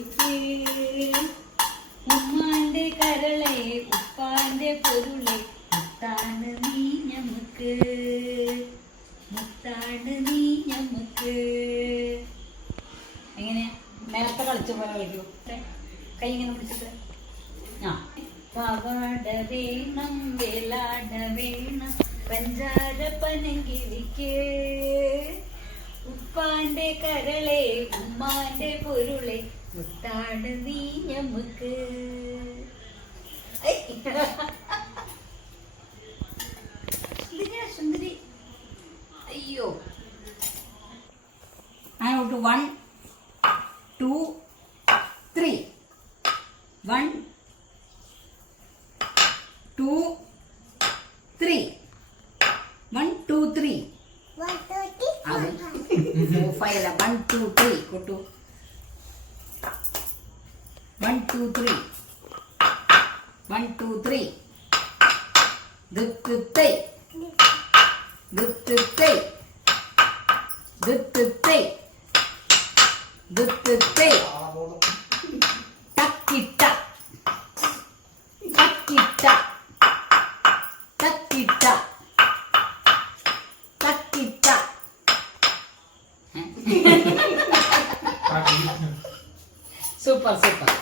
വിളിക്കേ ഉമ്മാന്റെ കരളെ ഉപ്പാന്റെ പൊരുളെ മുത്താണ് നീ ഞമ്മക്ക് മുത്താണ് നീ ഞമ്മക്ക്. എങ്ങനെയാ നേരത്തെ കളിച്ച പോലെ കളിക്കൂ. കൈ ഇങ്ങനെ പിടിച്ചിട്ട് പവാട വേണം വേലാട വേണം പഞ്ചാര പനങ്കിരിക്കേ ഉപ്പാന്റെ കരളെ ഉമ്മാന്റെ പൊരുളെ മുത്താണ് നീ ഞമ്മക്ക്. സുന്ദരി അയ്യോ. അങ്ങോട്ട് 1 2 3 1 2 3 1 2 3 5 1 2 3 ಕೊಟ್ಟು 1 2 3 1 2 3 ಗುತ್ತೈ ಗುತ್ತೈ ಗುತ್ತೈ ಗುತ್ತೈ ಟಕ್ಕಿಟ್ಟ ಟಕ್ಕಿಟ್ಟ ಟಕ್ಕಿಟ್ಟ ಟಕ್ಕಿಟ್ಟ. Super super.